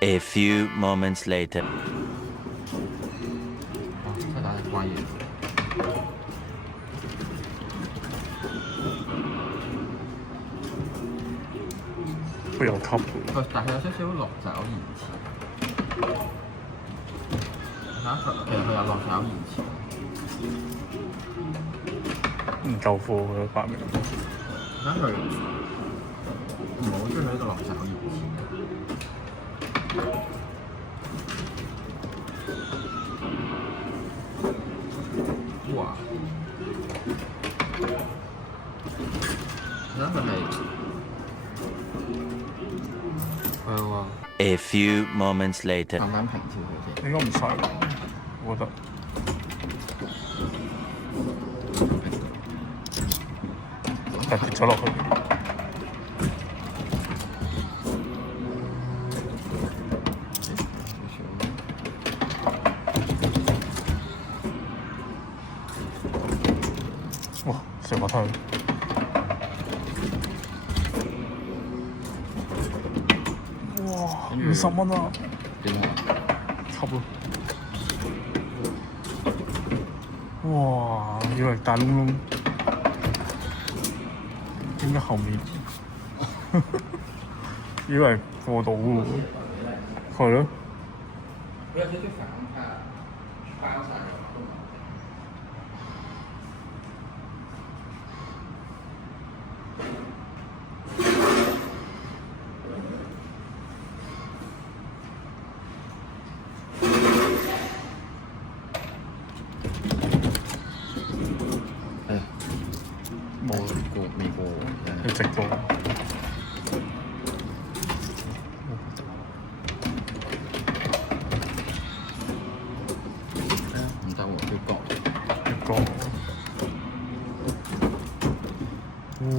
A few moments later. 哦，再打點關嘢。佢有級嘅，但係有少少落爪延遲。嚇，其實佢有落爪延遲。唔夠貨嘅發明。而家佢唔係好中意佢呢個落爪延遲。哇！而家佢係。A few moments later. 慢慢平調佢先。應該唔使，我覺得。但跌咗落去。哇！成滑梯。哇！50蚊啊！點啊？吸咯！哇！以為大窿窿，點解後面？以為過到喎，係咯。佢有少少反卡，翻晒落。未過喎，一直過。唔得喎，要割。一個。哇！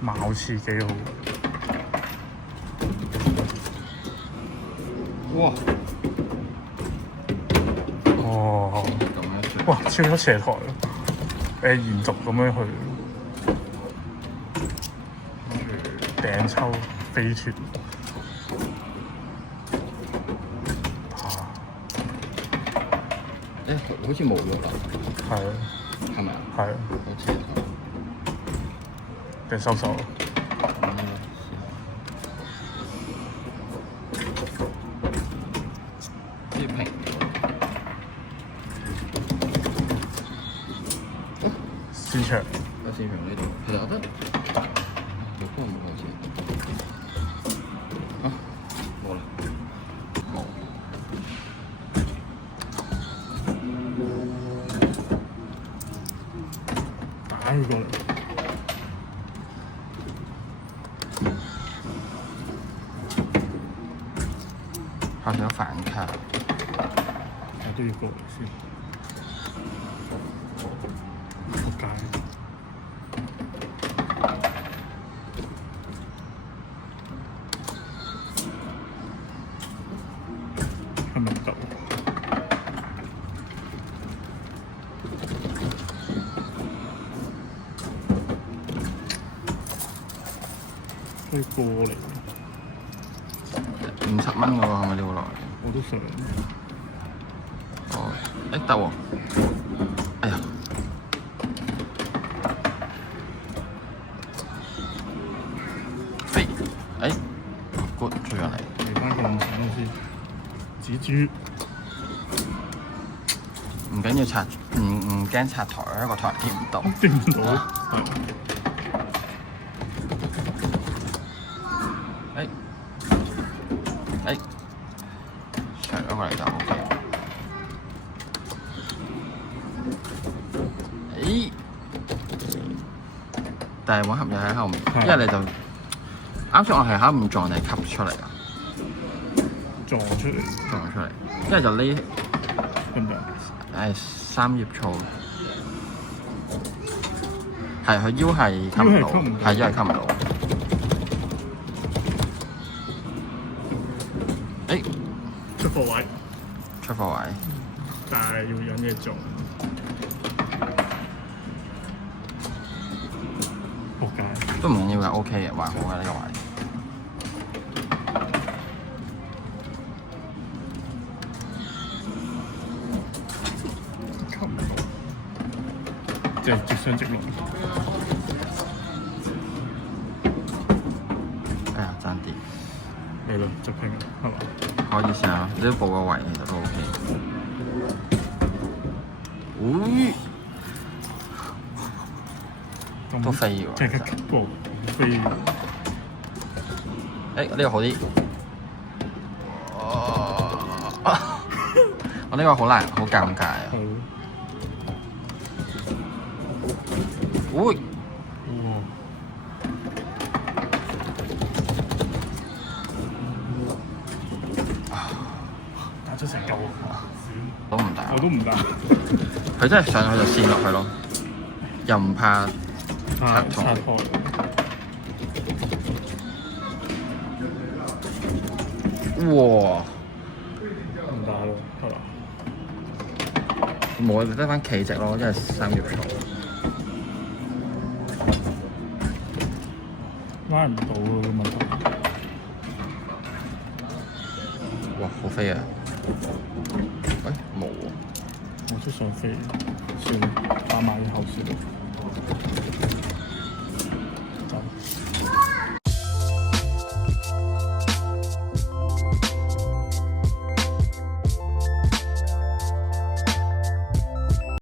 貌似幾好。哇！哦！咁樣哇！超咗斜台，延續咁樣去，頂抽飛脱。好似冇喐啊！係啊，係咪啊？係啊，好斜台。定收手。啲平。市場。有市場呢度，其實我覺得有高冇夠錢。啊，冇啦，冇。打佢過嚟。下次有反卡。我都要過嚟先。仆街。係咪唔得？可以過嚟。50蚊嘅喎，係咪呢個來？我都想。哦，得喎。哎呀！飛，good 追上嚟。嚟翻個五錢先。紫珠。唔緊要拆，唔驚拆台，一個台掂唔到。掂唔到。係。長咗過嚟就 OK。但係玩盒又喺後面，因為你就啱先我係喺後面撞你吸出嚟啊，撞出嚟，跟住就呢咁樣。3葉醋，係佢腰係吸唔到，係腰係吸唔到。出貨位。出貨位。但係要忍嘢做。哇！都唔緊要嘅，OK 嘅，還好嘅呢個位。即係直上直落。哎呀，爭啲。嚟咯，就拼啦，係嘛？可以試下，你都報個位其實都 OK。都飛喎。即刻過飛。誒呢個好啲。我呢個好難，好尷尬啊！好。會。打出成嚿都唔打。我都唔打。佢真係上去就跣落去咯，又唔怕擦痛。擦開。哇！唔打咯，係嘛？冇得翻企直咯，因為3月度。拉唔到喎個問題。哇！好飛啊！喂，冇喎。我都想飛，算啦，打埋以後先。